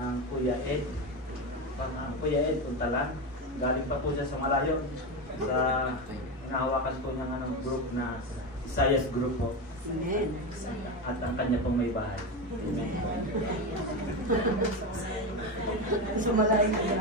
ang Kuya Ed. Kuya Ed Puntalan. Galing pa po siya sa malayo. Sa nahawakan po ng group na Isayas Group po. Amen. At ang kanya pong may bahay. Amen. So malayo na yan.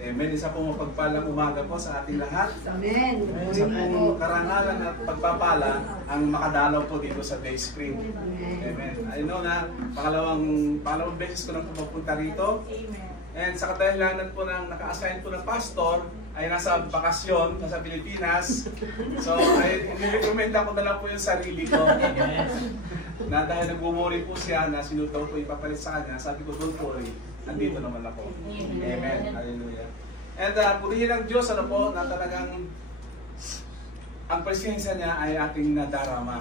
Amen. Isa po mapagpalang umaga po sa ating lahat. Amen. Isa po karangalan at pagpapala ang makadalaw po dito sa Day Spring. Amen. I know na pangalawang beses ko nang pupunta rito. And sa kadahilanan po ng naka-assign po na pastor ay nasa bakasyon, nasa Pilipinas. So, ay recommend ko na lang po yung sarili ko. Na dahil nag-worry po siya na sinutaw po ipapalit sa kanya, sabi ko, don't worry, nandito naman ako. Amen. Hallelujah. And purihin ng Diyos, ano po, na talagang ang presensya niya ay ating nadarama.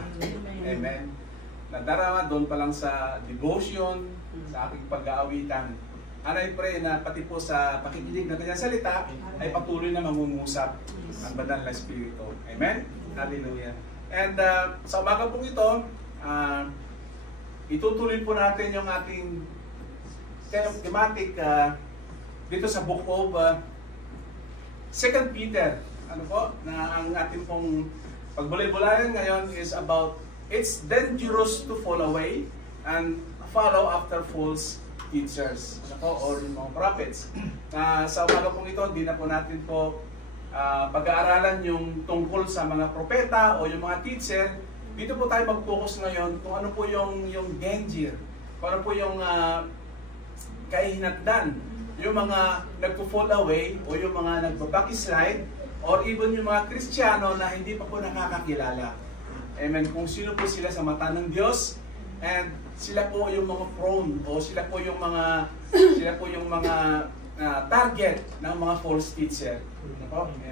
Amen. Nadarama doon pa lang sa devotion, sa ating pag-aawitan. And I pray na pati po sa pakikinig ng kanyang salita ay patuloy na mangungusap ang banal na Espiritu. Amen? Hallelujah. And sa umaga pong ito, itutuloy po natin yung ating thematic dito sa book of 2 Peter. Ano po? Na ang ating pong pagbulay-bulayan ngayon is about it's dangerous to fall away and follow after false teachers, ano po, or yung mga prophets. Sa umaga pong ito, hindi na po natin po pag-aaralan yung tungkol sa mga propeta o yung mga teacher. Dito po tayo mag-focus ngayon kung ano po yung danger, kung ano po yung kahinatnan, yung mga nagpo-fall away o yung mga nagpo-backslide or even yung mga Kristiyano na hindi pa po nakakakilala. Amen. Kung sino po sila sa mata ng Diyos, and sila po yung mga prone o sila po yung mga target ng mga false teacher.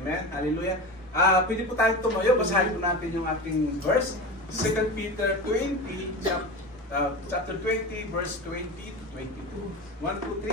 Amen. Hallelujah. Pwede po tayo tumayo, basahin po natin yung ating verse. 2 Peter 20, chapter 20, verse 20 to 22. 1, 2, 3.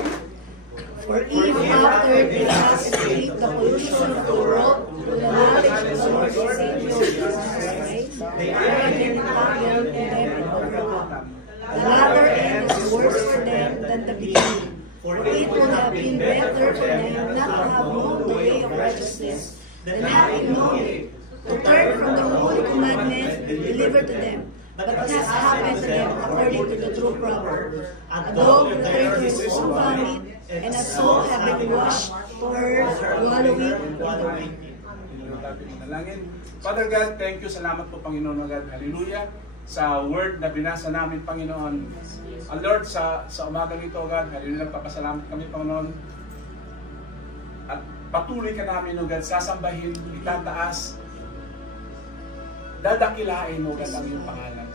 For if after they have escaped the pollution of the world, to the knowledge of our Lord and Jesus Christ, they are identified in them in the world. The latter end is worse for them than the beginning. For it would have been better for them not to have known the way of righteousness, than having known it, to turn from the holy commandment delivered to them. But it has happened to them according to the true proverb. A dog returned to his own vomit, and a soul have been washed to her wallowing in the wind. Father God, thank you. Salamat po, Panginoon God. Hallelujah. Sa word na binasa namin, Panginoon. Lord, sa umaga nito, God, hallelujah, nagpapasalamat kami, Panginoon. At patuloy ka namin, God, sasambahin, itataas, dadakilain mo, God, ang iyong pangalan.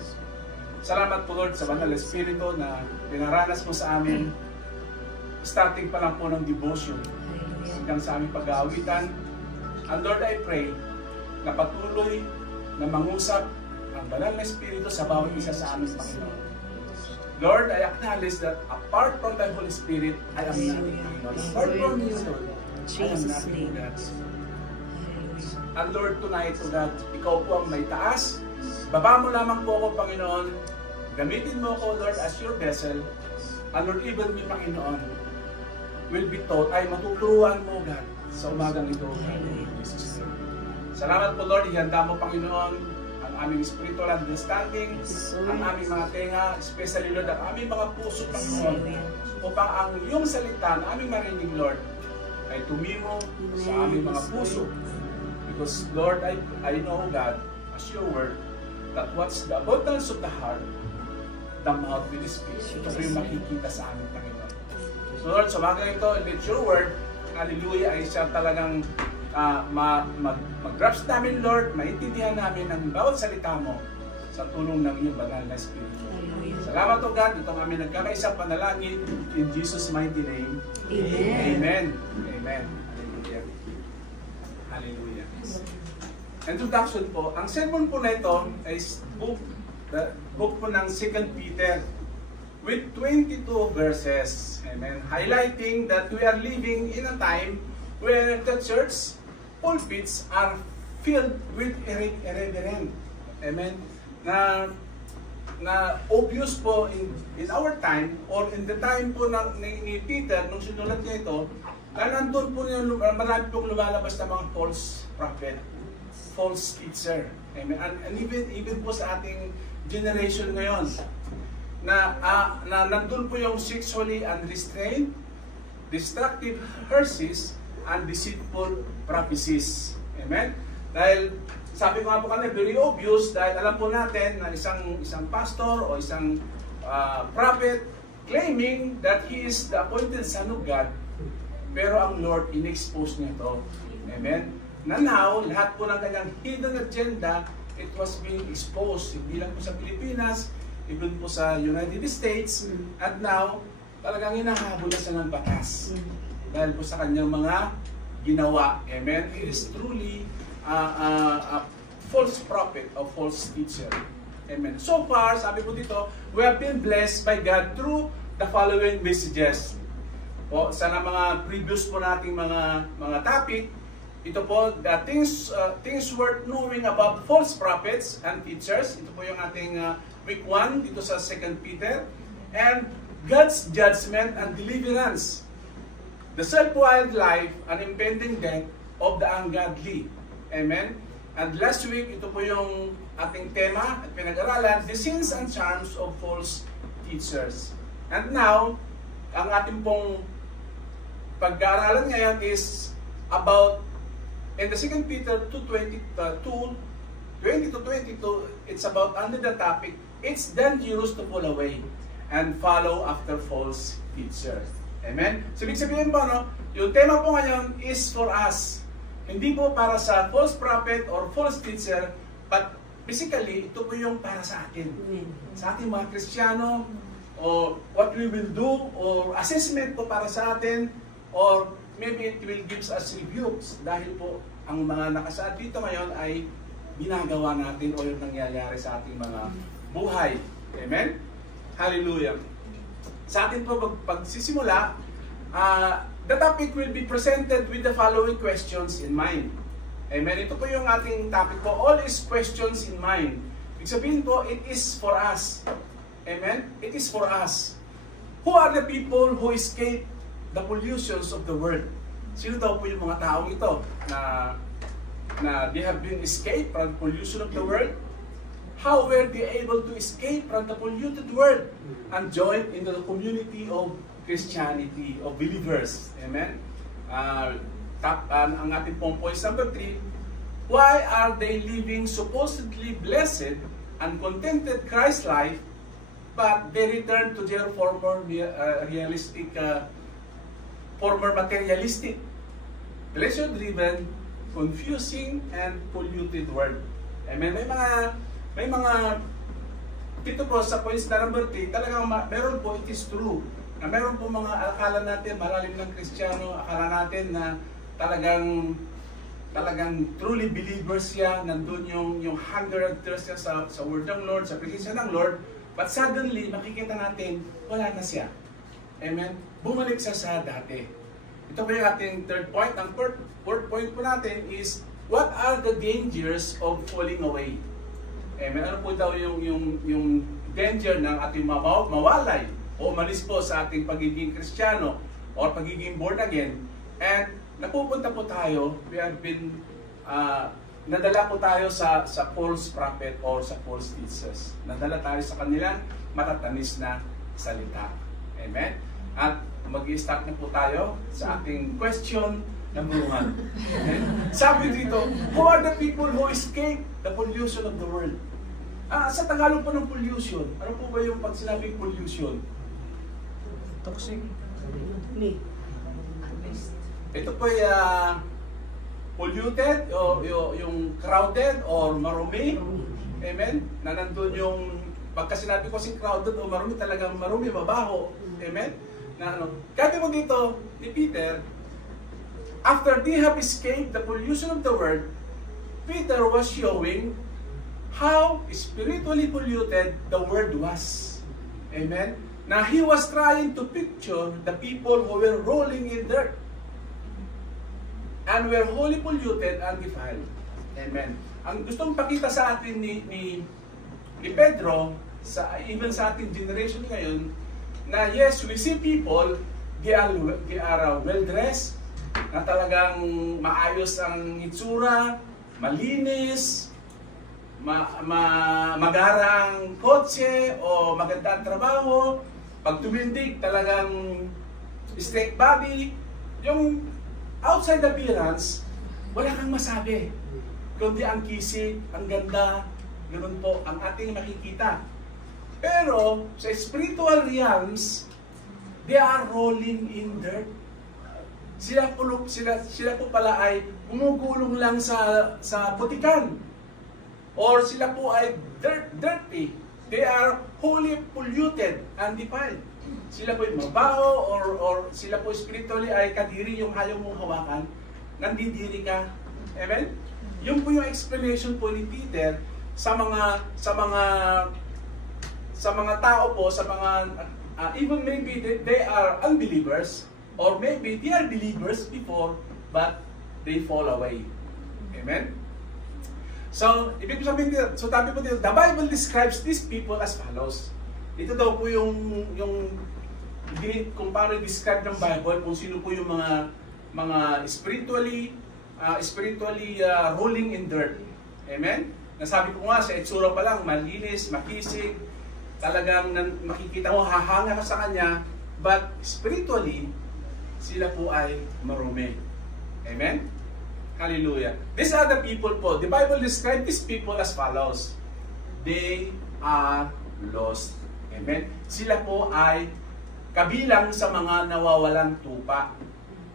Salamat po, Lord, sa Banal Espiritu na pinaranas mo sa amin, starting pa lang po ng devotion, hanggang sa aming pag-aawitan. And Lord, I pray na patuloy na mangusap ang Banal na Espiritu sa bawat isa sa amin, Panginoon. Lord, I acknowledge that apart from the Holy Spirit, I am nothing, Panginoon. Apart from you, Lord, I am nothing, God. And Lord, tonight, O God, ikaw po ang may taas. Baba mo lamang po ako, Panginoon. Gamitin mo ako, Lord, as your vessel. And Lord, even me, Panginoon, will be taught, ay matuturuan mo, God, sa umagang ito, God, in Jesus' name. Salamat po, Lord, ihanda mo, Panginoon, ang aming spiritual understanding, ang aming mga tenga, especially, Lord, ang aming mga puso, Panginoon, upang ang iyong salita, ang aming marinig, Lord, ay tumimo sa aming mga puso. Because, Lord, I know, God, as your word, that what's the abundance of the heart, the mouth will speak. Ito po yung makikita sa aming Panginoon. So, Lord, sa umaga ito, let your word, hallelujah, ay siya talagang mag-grasp namin, Lord, maintindihan namin ang bawat salita mo sa tulong ng iyong banal na Espiritu. Salamat o God, itong aming nagkakaisang panalangin in Jesus' mighty name. Amen. Amen. Hallelujah. Hallelujah. Introduction po. Ang sermon po na ito ay book po ng 2 Peter with 22 verses. Amen. Highlighting that we are living in a time where the church pulpits are filled with irreverent. Amen? Na obvious po in our time or in the time po ni Peter nung sinulat niya ito, na nandun po marami pong lumalabas na mga false prophet, false teacher. Amen? And even po sa ating generation ngayon, na nandun po yung sexually unrestrained, destructive heresies, and deceitful prophecies. Amen? Dahil sabi ko nga po kanina, very obvious dahil alam po natin na isang pastor o isang prophet claiming that he is the appointed son of God, pero ang Lord in-expose niya ito. Amen? Na now, lahat po ng kanyang hidden agenda, it was being exposed. Hindi lang po sa Pilipinas, even po sa United States, at now, talagang hinahabol na siya ng batas. Dahil po sa kanyang mga ginawa. Amen? He is truly a false prophet, a false teacher. Amen. So far, sabi po dito, we have been blessed by God through the following messages. Po, sana mga previous po nating mga topic, ito po, the things worth knowing about false prophets and teachers. Ito po yung ating week 1 dito sa 2 Peter. And God's judgment and deliverance. The self-willed life and impending death of the ungodly. Amen? And last week, ito po yung ating tema at pinag-aralan, the sins and charms of false teachers. And now, ang ating pong pag-aaralan ngayon is about, in the 2 Peter 2:20-22, it's about under the topic, it's dangerous to fall away and follow after false teachers. Amen? So, ibig sabihin po, no, yung tema po ngayon is for us. Hindi po para sa false prophet or false teacher, but basically, ito po yung para sa atin. Sa ating mga Kristiyano, or what we will do, or assessment po para sa atin, or maybe it will give us rebukes dahil po ang mga nakasaad dito ngayon ay ginagawa natin o yung nangyayari sa ating mga buhay. Amen? Hallelujah. Sa atin po pagsisimula, the topic will be presented with the following questions in mind. Amen? Ito po yung ating topic po. All is questions in mind. Ibig sabihin po, it is for us. Amen? It is for us. Who are the people who escape the pollutions of the world? Sino daw po yung mga taong ito na they have been escaped from the pollution of the world? How were they able to escape from the polluted world and join into the community of Christianity, of believers? Amen? Ang ating pong points number 3, why are they living supposedly blessed and contented Christ life, but they return to their former materialistic, pleasure-driven, confusing, and polluted world? Amen? May mga dito po sa points na number 3, talagang meron po, it is true, na meron po mga akala natin, malalim ng Kristiyano, akala natin na talagang truly believers siya, nandun yung hunger and thirst siya sa word ng Lord, sa presensya ng Lord, but suddenly, makikita natin, wala na siya. Amen? Bumalik siya sa dati. Ito po yung ating third point. Ang fourth point po natin is, what are the dangers of falling away? Amen? Ano po daw yung danger ng ating mawalay o umalis po sa ating pagiging Kristiyano or pagiging born again? And napupunta po tayo, we have been, nadala po tayo sa false prophet or sa false teachers. Nadala tayo sa kanilang matatamis na salita. Amen? At mag-i-start na po tayo sa ating question number 1. Okay? Sabi dito, who are the people who escape the pollution of the world? Sa Tagalog po ng pollution, ano po ba yung pag sinabing pollution? Toxic. Ito po ay polluted, o yung crowded or marumi. Amen? Na nandun yung, pagka sinabi ko si crowded o marumi, talagang marumi, mabaho. Amen? Na ano, kaya mo dito ni Peter, after they have escaped the pollution of the world, Peter was showing how spiritually polluted the world was. Amen? Now, he was trying to picture the people who were rolling in dirt. and were wholly polluted and defiled. Amen. Ang gustong pakita sa atin ni Pedro, even sa ating generation ngayon, na yes, we see people, they are well-dressed, na talagang maayos ang itsura, malinis, magarang kotse o magandang trabaho. Pag tumindig, talagang straight body. Yung outside appearance, wala kang masabi. Kundi ang kisig, ang ganda, ganoon po ang ating makikita. Pero sa spiritual realms, they are rolling in dirt. Sila po pala ay gumugulong lang sa putikan. Or sila po ay dirty. They are wholly polluted and defiled. Sila po ay mabaho or sila po spiritually ay kadiri yung ayaw mong hawakan. Nandidiri ka. Amen? Yun po yung explanation po ni Peter sa mga tao po, sa mga even maybe they are unbelievers or maybe they are believers before but they fall away. Amen? So, ibig sabihin dito, so tabi po dito, the Bible describes these people as follows. Ito daw po yung kung paano i-describe ng Bible kung sino po yung mga spiritually rolling in dirt. Amen? Nasabi ko nga, sa itsura pa lang, malinis, makisig, talagang makikita mo, hahanga ka sa kanya, but spiritually, sila po ay marumi. Amen? Hallelujah. These are the people po. The Bible describes these people as follows. They are lost. Amen? Sila po ay kabilang sa mga nawawalang tupa.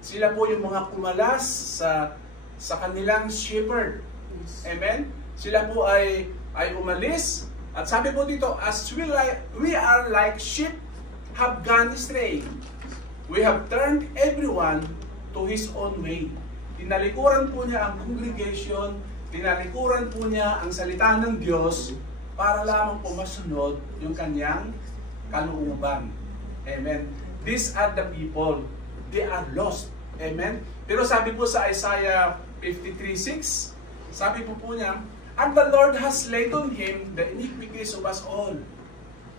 Sila po yung mga kumalas sa kanilang shepherd. Amen? Sila po ay umalis. At sabi po dito, as we are like sheep have gone astray. We have turned everyone to his own way. Tinalikuran po niya ang congregation, tinalikuran po niya ang salita ng Diyos para lamang po masunod yung kanyang kalooban. Amen. These are the people. They are lost. Amen. Pero sabi po sa Isaiah 53:6, sabi po niya, and the Lord has laid on him the iniquities of us all.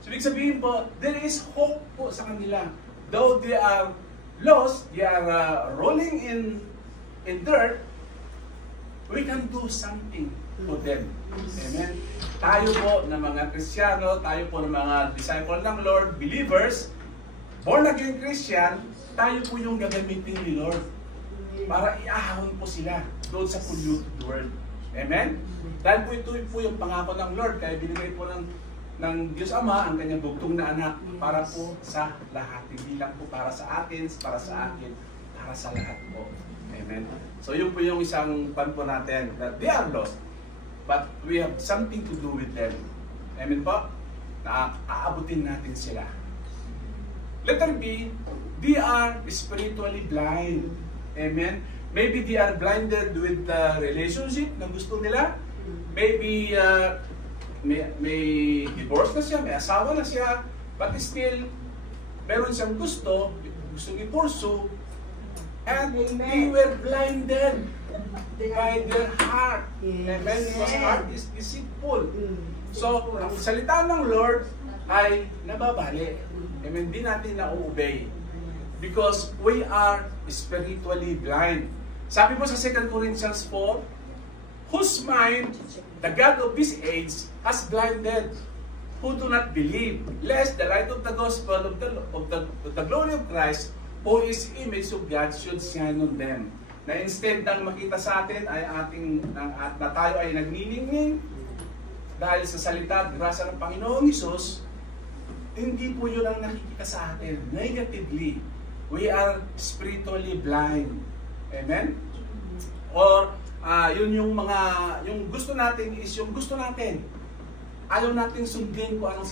So, ibig sabihin po, there is hope po sa kanila. Though they are lost, they are rolling in dirt, we can do something for them. Amen. Tayo po na mga Kristiyano, tayo po na mga disciple ng Lord, believers, born again Christian, tayo po yung gagamitin ni Lord para iahon po sila doon sa polluted world. Amen? Dahil po ito po yung pangako ng Lord, kaya binigay po ng Diyos Ama ang kanyang bugtong na anak para po sa lahat. Hindi lang po para sa atin, para sa akin, para sa lahat po. Amen? So yun po yung isang pan po natin, that they are lost, but we have something to do with them. Amen po? Na aabutin natin sila. Letter B, they are spiritually blind. Amen? Maybe they are blinded with the relationship na gusto nila. Maybe may divorce na siya, may asawa na siya, but still, meron siyang gustong i-pursue, and they were blinded by their heart. Amen? Because heart is deceitful. So, ang salita ng Lord ay nababali. Amen? Hindi natin na-obey. Because we are spiritually blind. Sabi po sa 2 Corinthians 4, whose mind the God of this age has blinded, who do not believe, lest the light of the gospel of the glory of Christ, who is image of God, should shine on them. Na instead ng makita sa atin ay na tayo ay nagniningning dahil sa salita at grasya ng Panginoong Hesus, hindi po yun ang nakikita sa atin. Negatively, we are spiritually blind. Amen? Or yung gusto natin is yung gusto natin. Ayaw natin sundin kung anong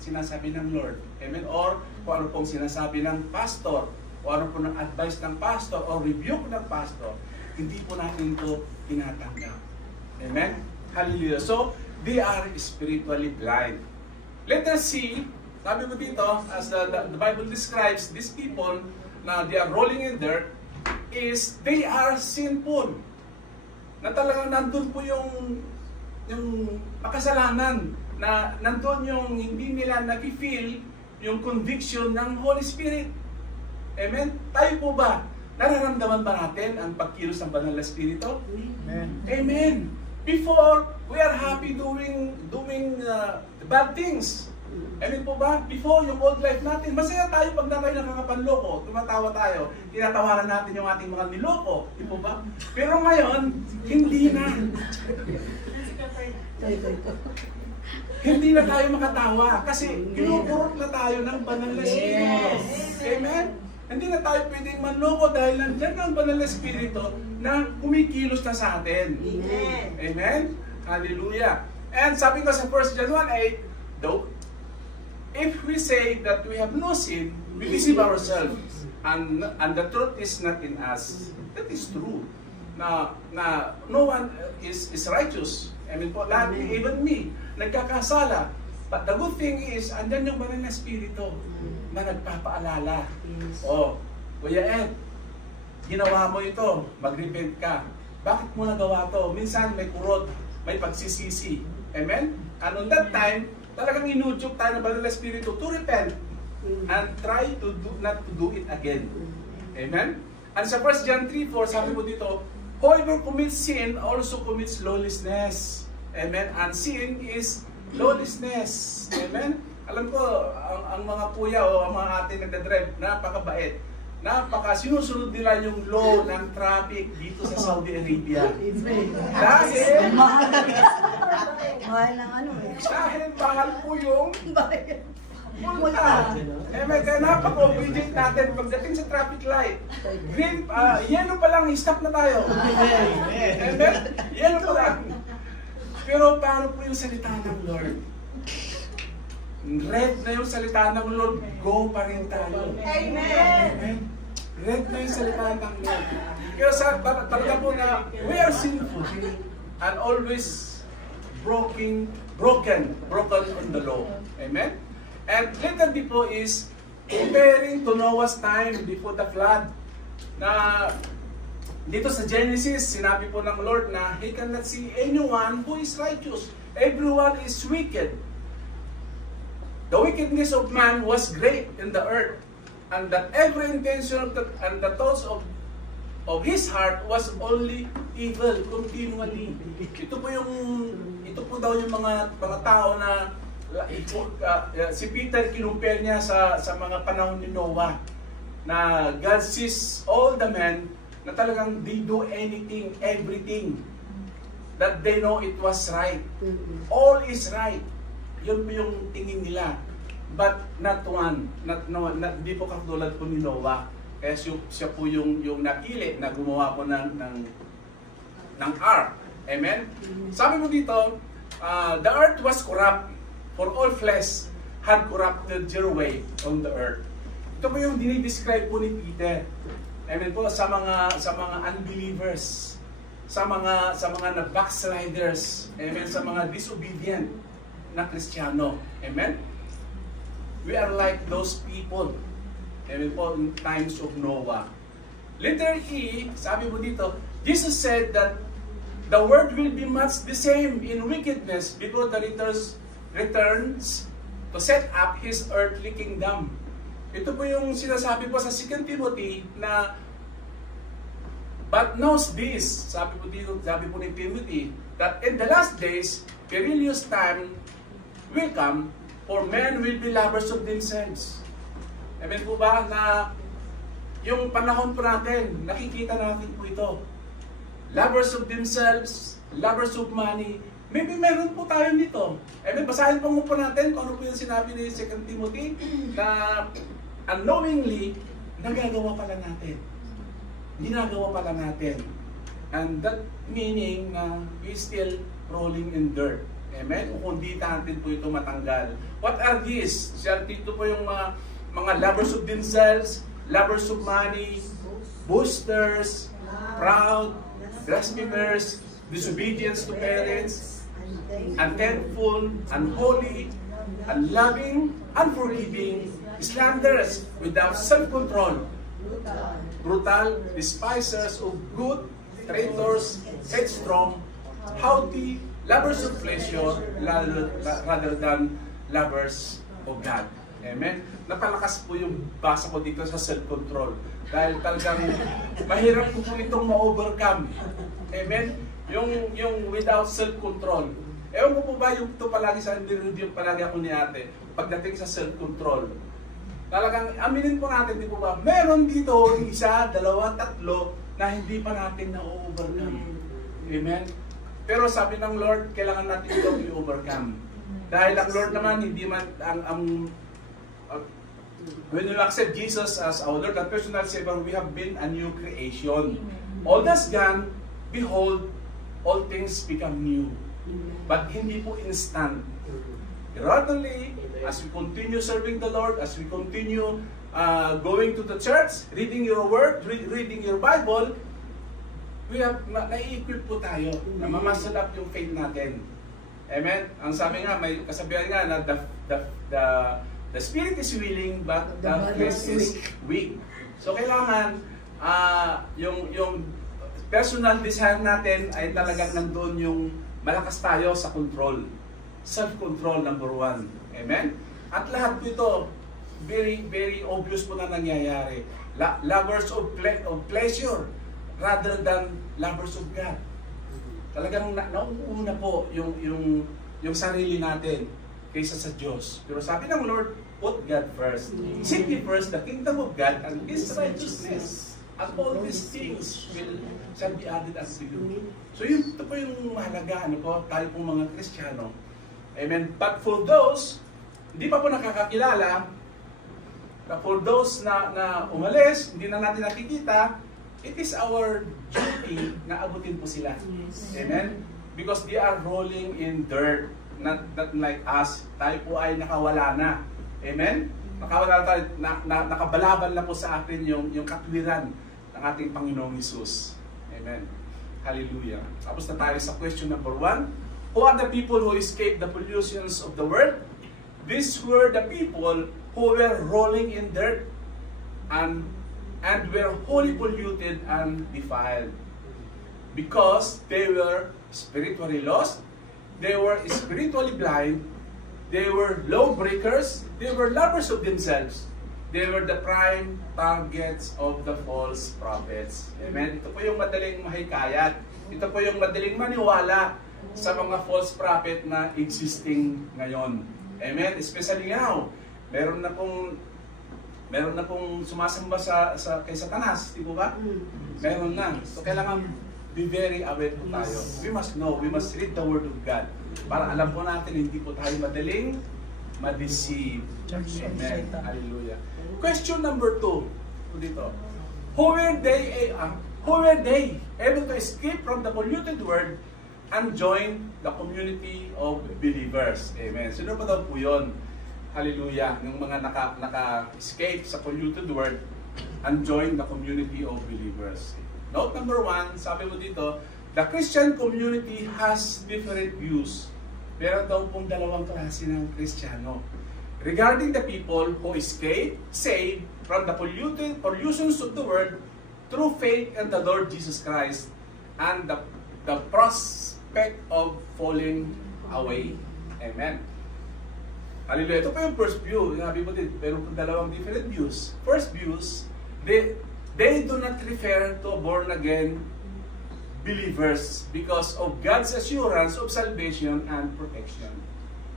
sinasabi ng Lord. Amen? Or kung ano pong sinasabi ng pastor, o ano po ng advice ng pastor, o rebuke ng pastor. Hindi po natin ito tinatanggap. Amen? Hallelujah. So, they are spiritually blind. Letter C, sabi ko dito, as the Bible describes these people, na they are rolling in dirt, is they are sinful. Na talagang nandun po yung makasalanan, na nandun yung hindi nila nag-feel yung conviction ng Holy Spirit. Amen? Tayo po ba, nararamdaman ba natin ang pagkilos ng Banal na Espiritu? Amen. Amen. Before, we are happy doing bad things. Amen po ba? Before, yung old life natin, masaya tayo pag na tayo nakakapanloko, tumatawa tayo, tinatawaran natin yung ating mga niloko. Di po ba? Pero ngayon, hindi na. Hindi na tayo makatawa kasi kinukurot na tayo ng Banal na Espiritu. Amen? Hindi na tayo pwedeng manloko dahil nandiyan ang Banal na Espiritu na kumikilos na sa atin. Amen. Amen? Hallelujah. And sabi ko sa 1 John 1:8, though, if we say that we have no sin, we deceive ourselves, and the truth is not in us. That is true. Na no one is righteous. I mean po, lahat, even me, nagkakasala. But the good thing is, andyan yung Banal na Espiritu na nagpapaalala. Oh, Kuya Ed, ginawa mo ito, mag-repent ka. Bakit mo nagawa to? Minsan may kurot, may pagsisisi. Amen? And on that time, talagang inudyok tayo ng Banal na Espiritu to repent and try to not to do it again. Amen? And sa 1 John 3:4, sabi mo dito, whoever commits sin also commits lawlessness. Amen? And sin is lawlessness. Amen? Alam ko, ang mga kuya o ang mga ate nagdadrive, napakabait. Sinusunod nila yung law ng traffic dito sa Saudi Arabia. Dahil Mahal ng ano eh. dahil mahal po yung multa. Kaya napaka-obedient natin pagdating sa traffic light. Green, yellow pa lang, stop na tayo. Amen? Yellow pa lang. Pero paano po yung salita ng Lord? Red na yung salita ng Lord, go pa rin tayo. Amen? Red na yung salita ng Lord. Kaya talaga po na we are sinful and always broken on the law. Amen? And letter D po is comparing to Noah's time before the flood. Na dito sa Genesis, sinabi po ng Lord na He cannot see anyone who is righteous. Everyone is wicked. The wickedness of man was great in the earth, and that every intention and the thoughts of his heart was only evil continually. Ito po daw yung mga tao na si Peter kinumpare niya sa mga panahon ni Noah, na God sees all the men na talagang they do anything, everything that they know it was right. All is right. Yun po yung tingin nila. But not one. Di po katulad po ni Noah. Kaya siya po yung napili na gumawa po ng ark. Amen? Sabi mo dito, the earth was corrupt, for all flesh had corrupted their way on the earth. Ito po yung dinidescribe po ni Peter. Amen po, sa mga unbelievers, sa mga backsliders, amen, sa mga disobedient na Kristiyano. Amen? We are like those people. Amen po, in times of Noah. Letter E, sabi mo dito, Jesus said that the world will be much the same in wickedness before the returns to set up His earthly kingdom. Ito po yung sinasabi po sa 2 Timothy na but knows this, sabi po ni Timothy, that in the last days, perilous time will come, for men will be lovers of themselves. Amen po ba na yung panahon po natin, nakikita natin po ito. Lovers of themselves, lovers of money. Maybe meron po tayo nito. Amen, basahin po natin kung ano po yung sinabi ni 2 Timothy na unknowingly, nagagawa pala natin. Ginagawa pala natin. And that meaning na we still rolling in dirt. Amen? Kung hindi natin po ito matanggal. What are these? Dito po yung mga lovers of themselves, lovers of money, boasters, proud, blasphemers, disobedience to parents, unthankful, unholy, unloving, unforgiving, slanderous, without self-control. brutal, despisers of good, traitors, headstrong, haughty, lovers of pleasure rather than lovers of God. Amen? Napalakas po yung basa ko dito sa self-control. Dahil talagang mahirap po itong ma-overcome. Amen? Yung without self-control. Ewan ko po ba yung ito palagi sa nire-review palagi ako ni ate pagdating sa self-control. Talagang aminin po natin, di po ba, meron dito isa, dalawa, tatlo na hindi pa natin na-overcome. Amen? Pero sabi ng Lord, kailangan natin itong i-overcome. Dahil ang Lord naman, hindi man, when you accept Jesus as our Lord and personal Savior, we have been a new creation. All that's gone, behold, all things become new. But hindi po instant. Gradually, as we continue serving the Lord, as we continue going to the church, reading your word, reading your Bible, we have nai-equip po tayo na mamuscle up yung faith natin. Amen? Ang sabi nga, may kasabihan nga na the spirit is willing but the flesh is weak. So kailangan yung personal desire natin ay talagang nandoon yung malakas tayo sa control. Self-control, number 1. Amen? At lahat po ito, very, very obvious po na nangyayari. Lovers of pleasure rather than lovers of God. Talagang nauuna po yung sarili natin kaysa sa Diyos. Pero sabi ng Lord, put God first. Seek ye first the kingdom of God and His righteousness. At all these things shall be added unto you. So ito po yung mahalaga, tayo pong mga Kristiyano. Amen. But for those, hindi pa po nakakakilala, for those na umalis, hindi na natin nakikita, it is our duty na abutin po sila. Amen. Because they are rolling in dirt, not like us. Tayo po ay nakawala na. Amen. Nakawala na tayo, nakabalaban na po sa atin yung katwiran ng ating Panginoong Hesus. Amen. Hallelujah. Tapos na tayo sa question number 1. Who are the people who escaped the pollutions of the world? These were the people who were rolling in dirt and were wholly polluted and defiled. Because they were spiritually lost, they were spiritually blind, they were lawbreakers, they were lovers of themselves. They were the prime targets of the false prophets. Amen? Ito po yung madaling mahikayat. Ito po yung madaling maniwala sa mga false prophet na existing ngayon. Amen? Especially now, meron na pong sumasamba kay Satanas, di po ba? Meron na. So kailangan be very aware po tayo. We must know, we must read the Word of God para alam po natin hindi po tayo madaling ma-deceive. Amen. Hallelujah. Question number 2 dito. Who were they able to escape from the polluted world and join the community of believers? Amen. Sino pa daw po yun? Hallelujah. Yung mga naka-escape sa polluted world and join the community of believers. Note number 1, sabi mo dito, the Christian community has different views. Meron daw pong dalawang klase ng Kristiyano. Regarding the people who escape, saved from the pollutions of the world through faith in the Lord Jesus Christ and the prospect of falling away. Amen. Hallelujah. Ito po yung first view. Sabi mo din, meron po dalawang different views. First views, they do not refer to born-again believers because of God's assurance of salvation and protection.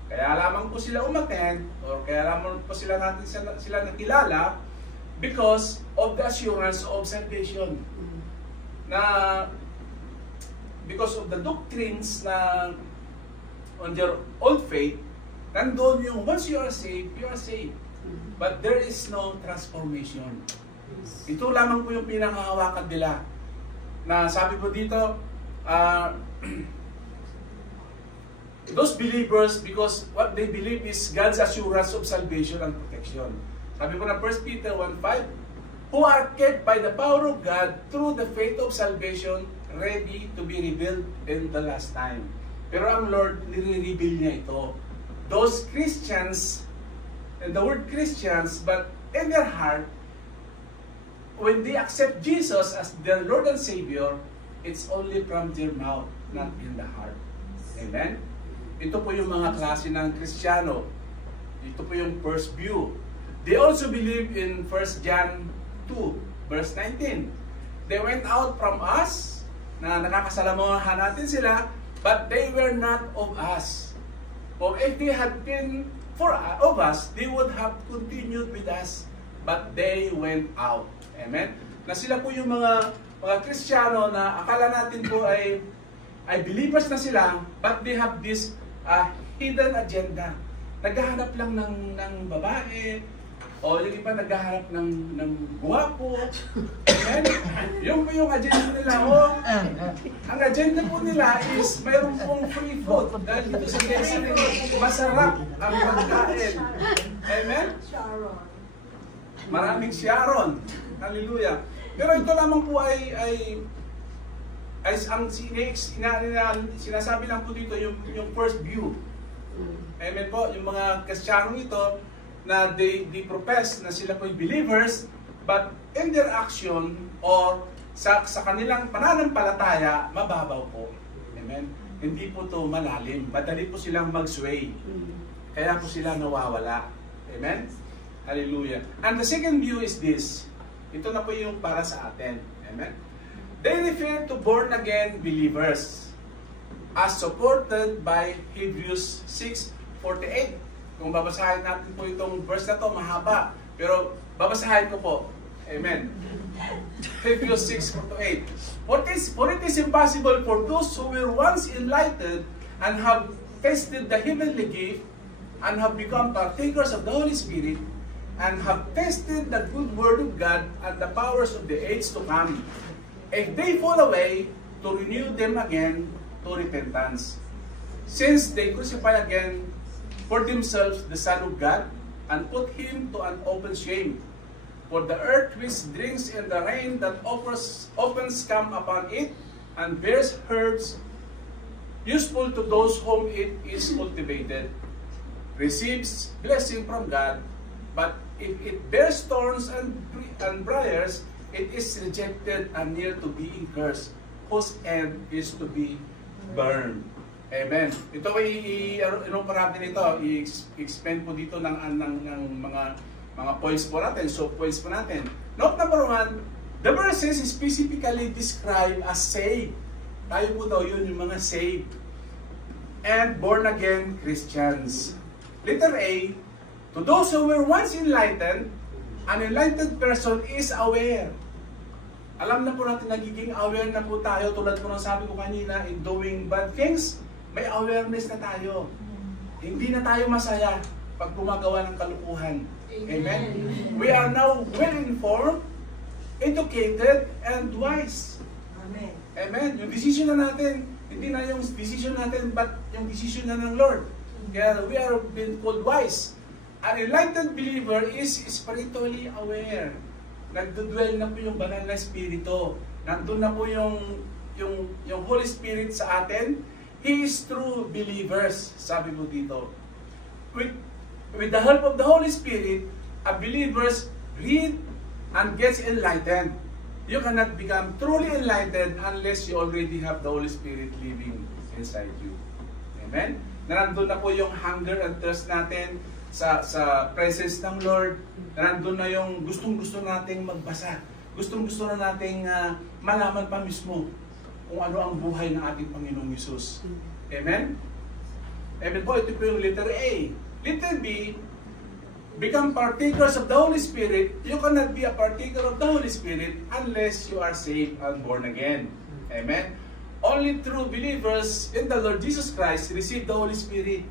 Kaya lamang po sila umattend or kaya lamang po sila nakilala because of the assurance of salvation. Because of the doctrines na on their old faith, nandun yung once you are saved, you are saved. But there is no transformation. Ito lamang po yung pinakahawakan nila. Na sabi po dito, those believers, because what they believe is God's assurance of salvation and protection. Sabi po na 1 Peter 1:5, who are kept by the power of God through the faith of salvation, ready to be revealed in the last time. Pero ang Lord, nire-reveal niya ito. Those Christians, and the word Christians, but in their heart, when they accept Jesus as their Lord and Savior, it's only from their mouth, not in the heart. Amen? Ito po yung mga klase ng Kristiyano. Ito po yung first view. They also believe in 1 John 2, verse 19. They went out from us, na nakakasalamuhan natin sila, but they were not of us. For if they had been of us, they would have continued with us, but they went out. Amen? Na sila po yung mga Kristiyano na akala natin po ay believers na sila, but they have this hidden agenda. Naghahanap lang ng babae, o yung iba naghahanap ng guwapo. Amen? Yung po yung agenda nila. Ang agenda po nila is mayroon pong free food. Dahil dito sa Mexico, masarap ang pagkain. Amen? Maraming Sharon. Hallelujah. Pero ito lamang po ay ang sinasabi lang po dito yung first view. Amen po, yung mga Kristiyano ito na they profess na sila po believers, but in their action or sa kanilang pananampalataya, mababaw po. Amen? Hindi po to malalim. Madali po silang mag-sway. Kaya po sila nawawala. Amen? Hallelujah. And the second view is this. Ito na po yung para sa atin. Amen? They refer to born-again believers as supported by Hebrews 6:48. Kung babasahin natin po itong verse na to, mahaba. Pero babasahin ko po. Amen. Hebrews 6:48. For it is impossible for those who were once enlightened and have tasted the heavenly gift and have become partakers of the Holy Spirit and have tasted the good word of God and the powers of the age to come, if they fall away, to renew them again to repentance. Since they crucify again for themselves the Son of God, and put him to an open shame. For the earth which drinks in the rain that often come upon it, and bears herbs useful to those whom it is cultivated, receives blessing from God, but if it bears thorns and briars, it is rejected and near to being cursed, whose end is to be burned. Amen. Ito ay pa natin ito, i-expand po dito ng mga points po natin, so points po natin. Note number 1, the verses specifically describe as saved. Tayo po daw yun, yung mga saved. And born again Christians. Letter A, to those who were once enlightened, an enlightened person is aware. Alam na po natin, nagiging aware na po tayo, tulad po ng sabi ko kanina, in doing bad things, may awareness na tayo. Hindi na tayo masaya pag gumagawa ng kalukuhan. Amen? We are now well-informed, educated, and wise. Amen. Amen? Yung decision na natin, hindi na yung decision natin, but yung decision na ng Lord. Kaya we are being called wise. An enlightened believer is spiritually aware. Nagdudwell na po yung banal na espiritu. Nandun na po yung Holy Spirit sa atin. He is true believers, sabi mo dito. With the help of the Holy Spirit, a believers read and gets enlightened. You cannot become truly enlightened unless you already have the Holy Spirit living inside you. Amen? Nandun na po yung hunger and thirst natin sa presence ng Lord. Nandun na yung gustong-gusto nating magbasa. Gustong-gusto na nating malaman pa mismo kung ano ang buhay ng ating Panginoong Hesus. Amen? Amen po, ito po yung letter A. Letter B, become partakers of the Holy Spirit. You cannot be a partaker of the Holy Spirit unless you are saved and born again. Amen? Only true believers in the Lord Jesus Christ receive the Holy Spirit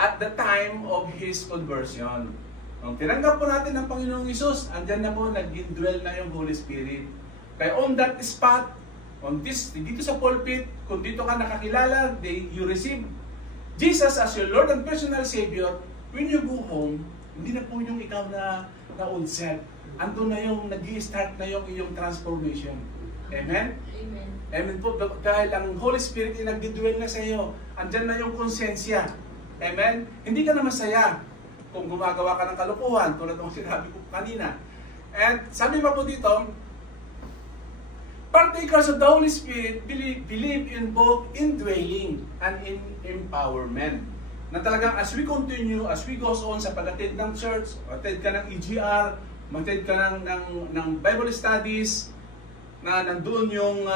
at the time of His conversion. Nung tinanggap po natin ng Panginoong Hesus, andyan na po, nag-indwell na yung Holy Spirit. Kaya on that spot, dito sa pulpit, kung dito ka nakakilala, you receive Jesus as your Lord and personal Savior. When you go home, hindi na po yung ikaw na old self. Andun na yung nag-i-start na yung iyong transformation. Amen? Amen. Amen po. Dahil ang Holy Spirit ay nagdi-dwell na sa iyo. Andyan na yung konsensya. Amen? Hindi ka na masaya kung gumagawa ka ng kalukuhan, tulad ng sinabi ko kanina. And sabi pa po dito, partakers of the Holy Spirit believe in both indwelling and in empowerment. Na talagang as we continue, as we goes on sa pag-attend ng church, attend ka ng EGR, mag-attend ka ng Bible studies, na nandoon yung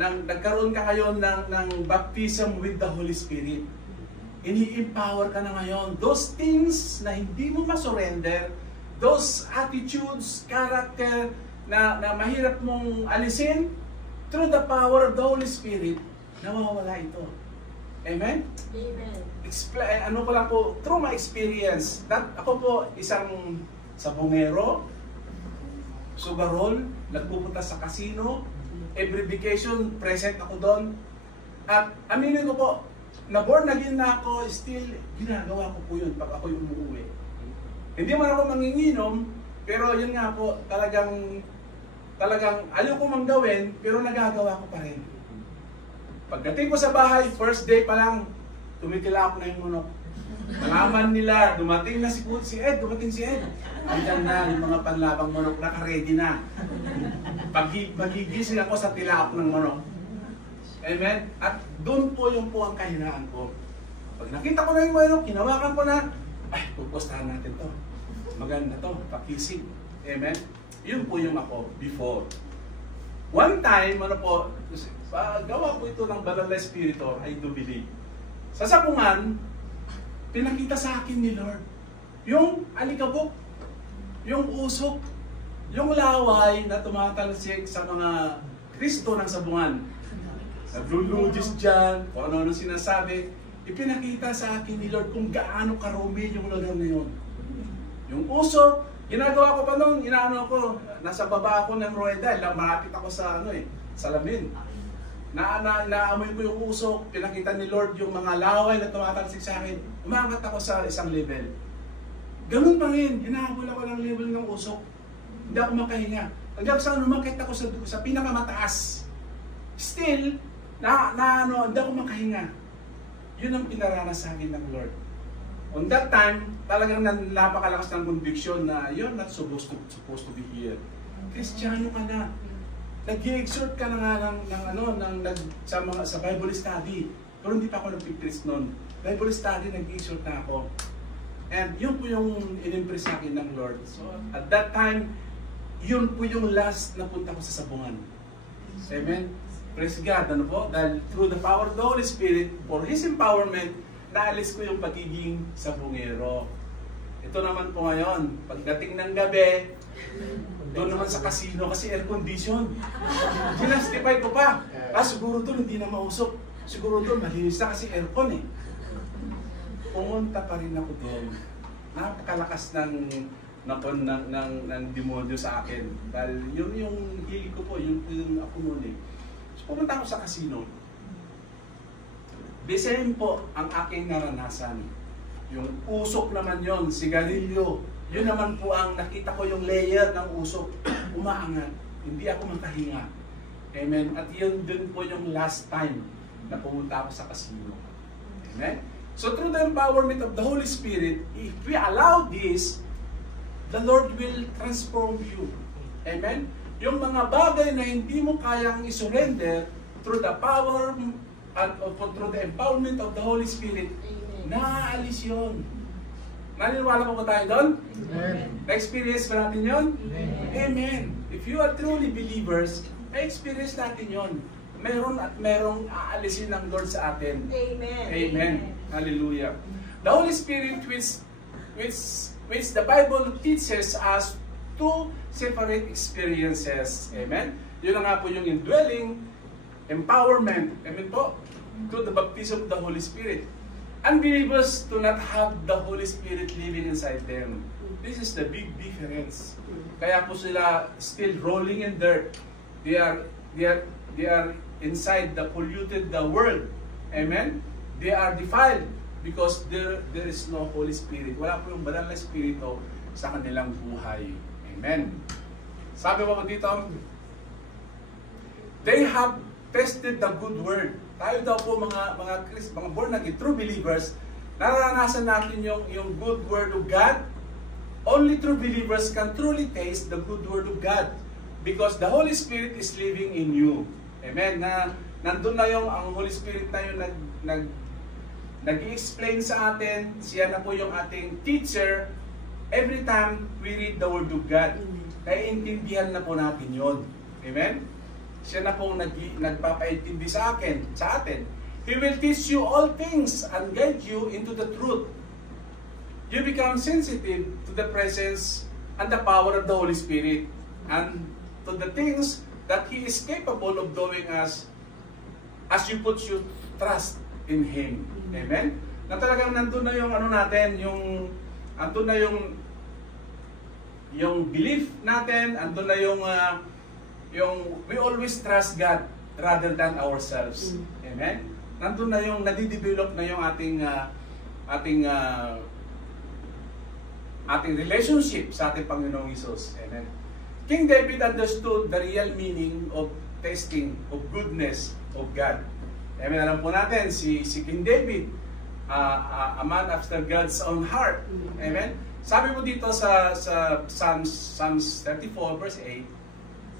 nagkaroon ka kayo ng baptism with the Holy Spirit. Ini-empower ka na ngayon. Those things na hindi mo masurrender, those attitudes, character, na mahirap mong alisin, through the power of the Holy Spirit, nawawala ito. Amen? Amen. Ano ko lang po, through my experience, ako po isang sabongero, sugarol, nagpupunta sa casino, every vacation, present ako doon. At aminin ko po, na born again na ako, still, ginagawa ko po yun pag ako yung umuwi. Hindi man ako manginginom, pero yun nga po, talagang ayaw ko mang gawin, pero nagagawa ko pa rin. Pagdating ko sa bahay, first day pa lang, tumitilak na yung manok. Nalaman nila, dumating na si Ed. Andiyan na yung mga panlabang manok, naka-ready na. Magigising ako sa tilak ng manok. Amen? At doon po ang kahinaan ko. Pag nakita ko na yung manok, hinawakan ko na, ay, pupustahan natin to. Maganda to, pakisig. Amen? Yun po yung ako before. One time, gawa ko ito ng banal na espiritu, I do believe. Sa sabungan, pinakita sa akin ni Lord yung alikabok, yung usok, yung laway na tumatalsik sa mga Kristo ng sabungan. Nagluludis dyan, kung ano-ano sinasabi. Ipinakita sa akin ni Lord kung gaano karumi yung lugar na yun. Yung usok, ginagawa ko pa nung, nasa baba ako ng rueda, malapit ako sa salamin. Naamoy ko yung usok, pinakita ni Lord yung mga laway na tumatalsik sa akin. Umangat ako sa isang level. Ganun pa rin, hinahabol ako ng level ng usok. Hindi ako makahinga. Hanggang sa umakit ako sa pinakamataas. Still, hindi ako makahinga. Yun ang pinaranas sa akin ng Lord. On that time, talagang napakalakas ng conviction na you're not supposed to be here. Kristiyano ka na. Nag-i-exhort ka na nga sa Bible study. Pero hindi pa ako nag-preach noon. Bible study, nag-i-exhort na ako. And yun po yung in-impress sa akin ng Lord. So, at that time, yun po yung last na punta ko sa sabungan. Amen? Praise God, dahil through the power of the Holy Spirit, for His empowerment, naalis ko yung pagiging sabungero. Ito naman po ngayon, pagdating ng gabi, doon naman sa casino kasi air condition. Sinastify ko pa. Siguro doon hindi na mausok. Siguro doon malinis na kasi aircon eh. Pumunta pa rin ako doon. Napakalakas ng demonyo sa akin. Dahil yun yung hilig ko po, yun ako noon eh. So pumunta ako sa casino. Bisahin po ang aking naranasan. Yung usok naman yon, sigarilyo. Yun naman po ang nakita ko yung layer ng usok. Umaangat. Hindi ako makahinga. Amen. At yun dun po yung last time na pumunta ako sa casino. Amen. So through the empowerment of the Holy Spirit, if we allow this, the Lord will transform you. Amen. Yung mga bagay na hindi mo kayang isurrender through the power and through the empowerment of the Holy Spirit, naaalis yun. Naniniwala po ba tayo doon? Amen. Na-experience ba natin yun? Amen. Amen. If you are truly believers, na-experience natin yun. Meron at merong aalisin ng Lord sa atin. Amen. Amen. Hallelujah. The Holy Spirit which the Bible teaches us two separate experiences. Amen. Yun na nga po yung indwelling, empowerment. Amen po. To the baptism of the Holy Spirit. Unbelievers do not have the Holy Spirit living inside them. This is the big difference. Kaya po sila still rolling in dirt. They are inside the polluted world. Amen? They are defiled because there is no Holy Spirit. Wala po yung banal na Espiritu sa kanilang buhay. Amen. Sabi mo dito, they have tested the good word. Tayo daw po mga born again, true believers, naranasan natin yung good word of God only true believers can truly taste the good word of God because the Holy Spirit is living in you. Amen. Nandun na yung ang Holy Spirit na yung nag-i-explain sa atin. Siya na po yung ating teacher. Every time we read the Word of God, naiintindihan na po natin yon. Amen? Siya na pong nagpapaintindi sa atin. He will teach you all things and guide you into the truth. You become sensitive to the presence and the power of the Holy Spirit and to the things that He is capable of doing as you put your trust in Him. Amen? Na talagang nandun na yung ano natin, andun na yung belief natin, andun na yung we always trust God rather than ourselves. Amen? Nandun na yung nadidevelop na yung ating relationship sa ating Panginoong Hesus. Amen? King David understood the real meaning of tasting of goodness of God. Amen? Alam po natin, si King David, a man after God's own heart. Amen? Sabi mo dito sa Psalms 34 verse 8,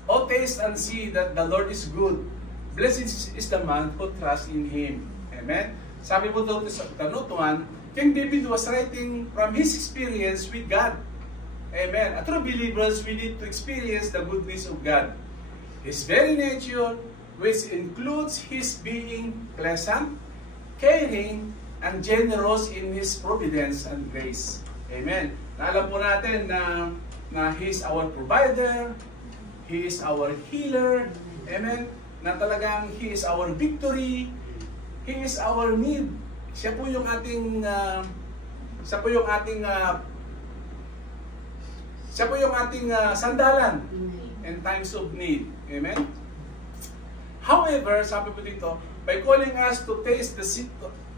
"O taste and see that the Lord is good. Blessed is the man who trusts in Him." Amen? Sabi mo dito sa note 1, King David was writing from his experience with God. Amen. As true believers, we need to experience the goodness of God. His very nature, which includes His being pleasant, caring, and generous in His providence and grace. Amen. Alam po natin na He is our provider, He is our healer. Amen. Na talagang He is our victory, He is our need. Siya po yung ating sandalan in times of need. Amen. However, sabi po dito, by calling us to taste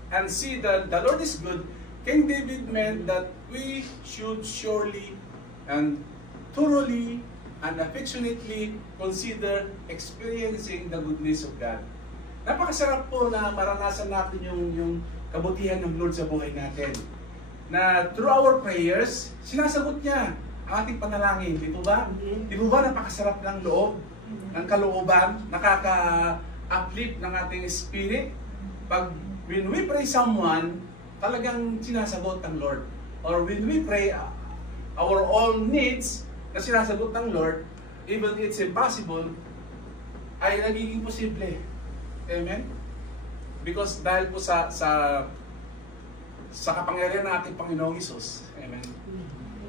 and see that the Lord is good, King David meant that we should surely and thoroughly and affectionately consider experiencing the goodness of God. Napakasarap po na maranasan natin yung kabutihan ng Lord sa buhay natin. Na through our prayers, sinasagot niya ang ating panalangin. Di po ba? Di po ba napakasarap ng loob, ng kalooban, nakaka-uplift ng ating spirit? When we pray someone, talagang sinasagot ng Lord. Or when we pray our own needs na sinasagot ng Lord, even it's impossible, ay nagiging posible. Amen? Because dahil po sa kapangyarihan ng ating Panginoong Hesus. Amen?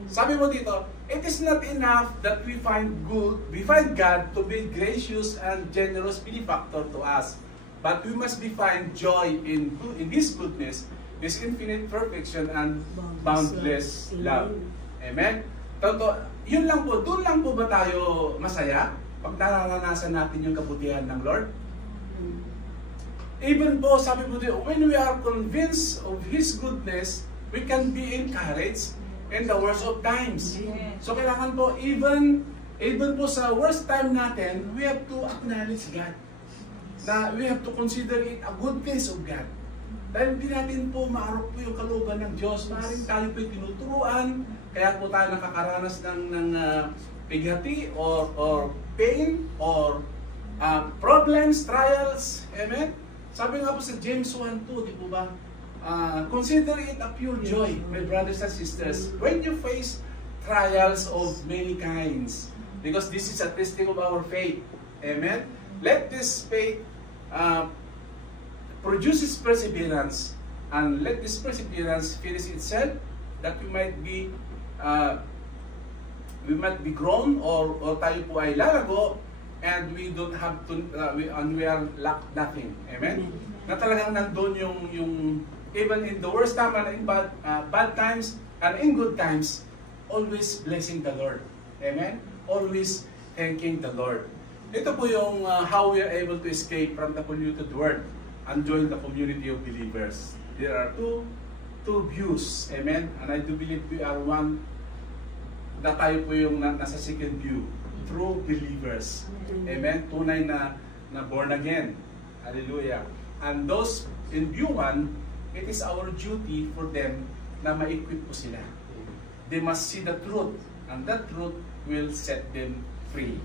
Sabi mo dito, it is not enough that we find God to be gracious and generous benefactor to us. But we must find joy in His goodness, His infinite perfection, and boundless love. Amen? Yun lang po, doon lang po ba tayo masaya? Pag nararanasan natin yung kabutihan ng Lord? Even po, sabi po dito, when we are convinced of His goodness, we can be encouraged in the worst of times. So kailangan po, even po sa worst time natin, we have to acknowledge God. Na we have to consider it a goodness of God. Dahil hindi natin po maarok po yung kalooban ng Diyos. Maaaring tayo po tinuturuan, kaya po tayo nakakaranas ng pighati or pain or problems, trials. Amen? Sabi nga po sa James 1:2, di po ba? Consider it a pure joy, my brothers and sisters, when you face trials of many kinds. Because this is a testing of our faith. Amen? Let this faith produces perseverance, and let this perseverance finish itself, that we might be grown, or tayo po ay lalago, and we don't have to, we are lack nothing. Amen? Na talagang nandun yung even in the worst time and in bad times and in good times, always blessing the Lord. Amen? Always thanking the Lord. Ito po yung how we are able to escape from the polluted world and join the community of believers. There are two views. Amen? And I do believe we are one, na tayo po yung nasa second view. True believers. Amen? Tunay na born again. Hallelujah. And those in view 1, it is our duty for them na ma-equip po sila. They must see the truth, and that truth will set them free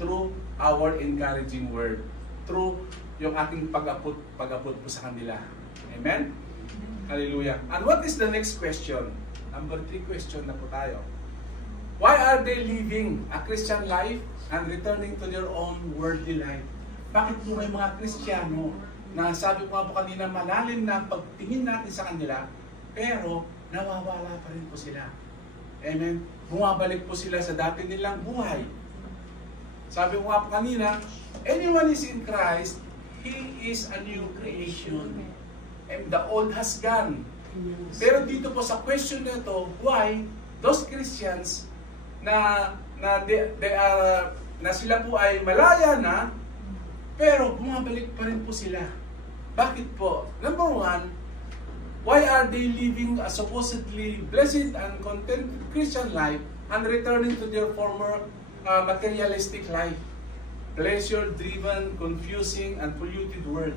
through our encouraging word, through yung ating pag-abot po sa kanila. Amen? Hallelujah. And what is the next question? Number 3 question na po tayo. Why are they living a Christian life and returning to their own worldly life? Bakit po may mga Kristiyano na sabi ko nga po kanina, malalim na pagtingin natin sa kanila, pero nawawala pa rin po sila. Amen? Bumabalik po sila sa dati nilang buhay. Sabi ko nga po kanina, anyone is in Christ, he is a new creation. And the old has gone. Pero dito po sa question na ito, why those Christians na sila po ay malaya na, pero bumabalik pa rin po sila. Bakit po? Number 1, why are they living a supposedly blessed and contented Christian life and returning to their former materialistic life? Pleasure-driven, confusing, and polluted world.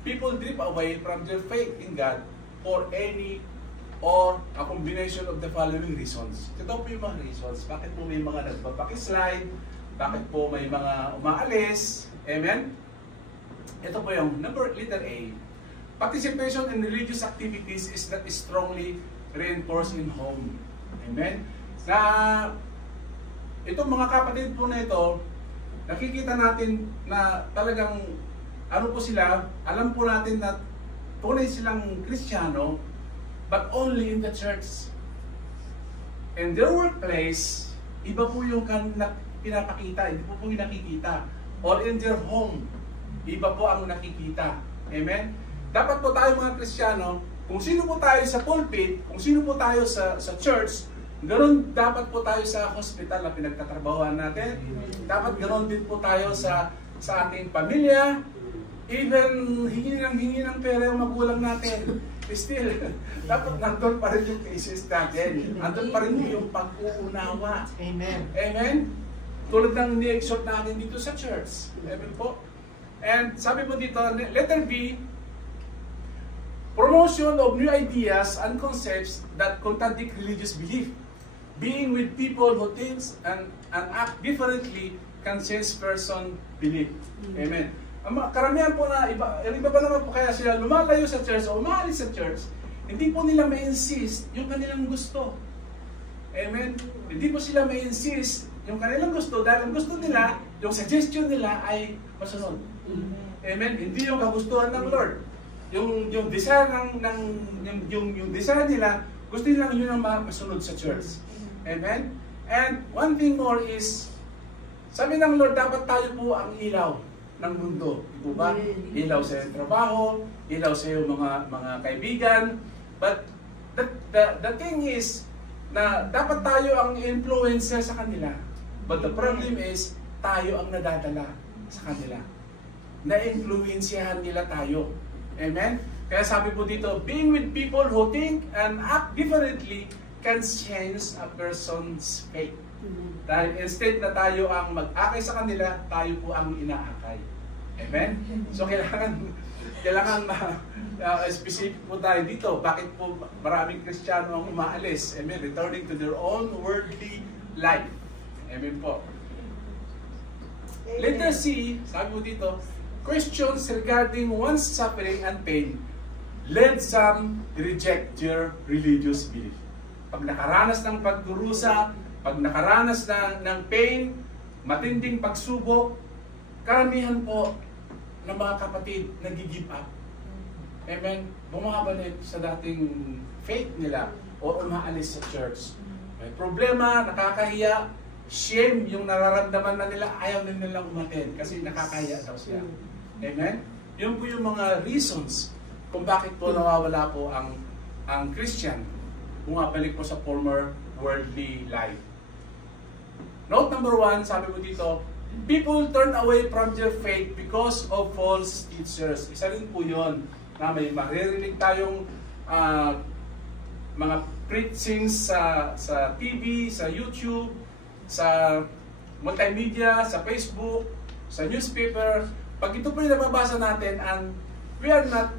People drift away from their faith in God for any or a combination of the following reasons. Ito po yung mga reasons. Bakit po may mga nagpapakislide? Bakit po may mga umaalis? Amen? Ito po yung letter A. Participation in religious activities is not strongly reinforced in home. Amen? Na itong mga kapatid po na ito, nakikita natin na talagang ano po sila, alam po natin na tunay silang Kristiyano, but only in the church. In their workplace, iba po yung pinapakita, hindi po yung nakikita. Or in their home, iba po ang nakikita. Amen? Dapat po tayo mga Kristiyano, kung sino po tayo sa pulpit, kung sino po tayo sa church, ganoon dapat po tayo sa hospital na pinagtatrabahuan natin. Dapat ganoon din po tayo sa ating pamilya. Even hingi ng pera yung magulang natin. Still, dapat nandun pa rin yung thesis natin. Nandun pa rin yung pag-uunawa. Amen. Amen? Tulad ng ni-exhort natin dito sa church. Amen po. And sabi po dito, letter B, promotion of new ideas and concepts that contradict religious belief. Being with people who think and act differently can change person belief. Amen. Karamihan po na iba pa naman po kaya sila lumalayo sa church o umaalis sa church, hindi po nila ma-insist yung kanilang gusto. Amen? Hindi po sila ma-insist yung kanilang gusto dahil ang gusto nila, yung suggestion nila ay masunod. Amen? Hindi yung kagustuhan ng Lord. Yung desire yung desire nila, gusto nila yun ang masunod sa church. Amen? And one thing more is, sabi ng Lord, dapat tayo po ang ilaw ng mundo. Di ba? Ilaw sa iyong trabaho, ilaw sa iyong mga kaibigan. But the thing is, na dapat tayo ang influencer sa kanila. But the problem is, tayo ang nadadala sa kanila. Na-influensyahan nila tayo. Amen? Kaya sabi po dito, being with people who think and act differently can change a person's faith. Dahil instead na tayo ang mag-akay sa kanila, tayo po ang inaakay. Amen? So kailangan specific po tayo dito. Bakit po maraming Kristiyano ang umaalis? Amen? Returning to their own worldly life. Amen po. Letter C, sabi po dito, questions regarding one's suffering and pain led some reject their religious belief. Pag nakaranas ng pagdurusa, pag nakaranas ng pain, matinding pagsubok, karamihan po ng mga kapatid nag-give up. Amen? Bumabalik sa dating faith nila o umaalis sa church. May problema, nakakahiya, shame yung nararamdaman na nila, ayaw na nilang umaten kasi nakakahiya daw siya. Amen? Yun po yung mga reasons kung bakit po nawawala po ang Christian. Bumabalik po sa former worldly life. Note number 1, sabi mo dito, people turn away from their faith because of false teachers. Isa rin po yun na may maririnig tayong mga preachings sa TV, sa YouTube, sa multimedia, sa Facebook, sa newspaper. Pag ito po yung nababasa natin and we are not,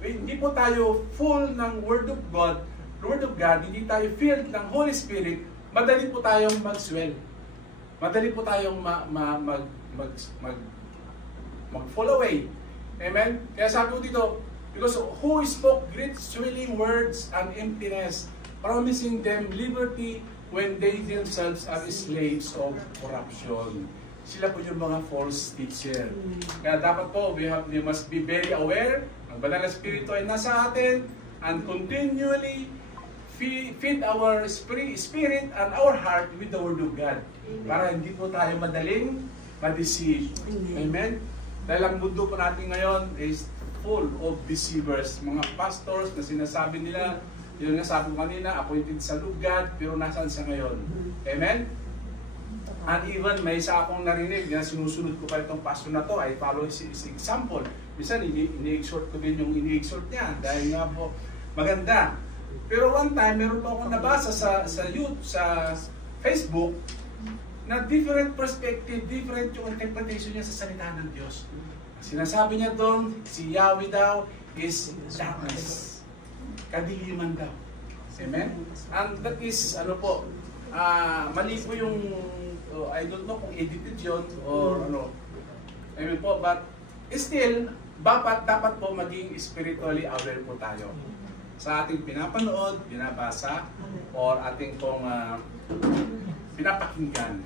hindi po tayo full ng Word of God, Word of God, hindi tayo filled ng Holy Spirit, madali po tayong mag-swell. Madali po tayong mag-fall away. Amen? Kaya sabi ko dito, because who spoke great swelling words and emptiness, promising them liberty when they themselves are slaves of corruption. Sila po yung mga false teacher. Kaya dapat po, we must be very aware, ang banal na Espiritu ay nasa atin, and continually feed our spirit and our heart with the Word of God. Para hindi po tayo madaling ma-deceive. Amen? Dahil ang mundo po natin ngayon is full of deceivers. Mga pastors na sinasabi nila, yun nga sabi ko kanina, appointed sa lugad, pero nasaan sa ngayon? Amen? And even may isa akong narinig na sinusunod ko pa itong pastor na to, I follow his example. Minsan, ini-exhort ko din yung ini-exhort niya dahil nga po maganda. Pero one time, meron pa akong nabasa sa Facebook na different perspective, different yung interpretation niya sa salita ng Diyos. Sinasabi niya doon, si Yahweh daw is darkness. Kadiliman daw. Amen? And that is, mali po yung, I don't know kung edited yun or ano. Amen po, but still, dapat po maging spiritually aware po tayo sa ating pinapanood, binabasa, or ating pong pinapakinggan.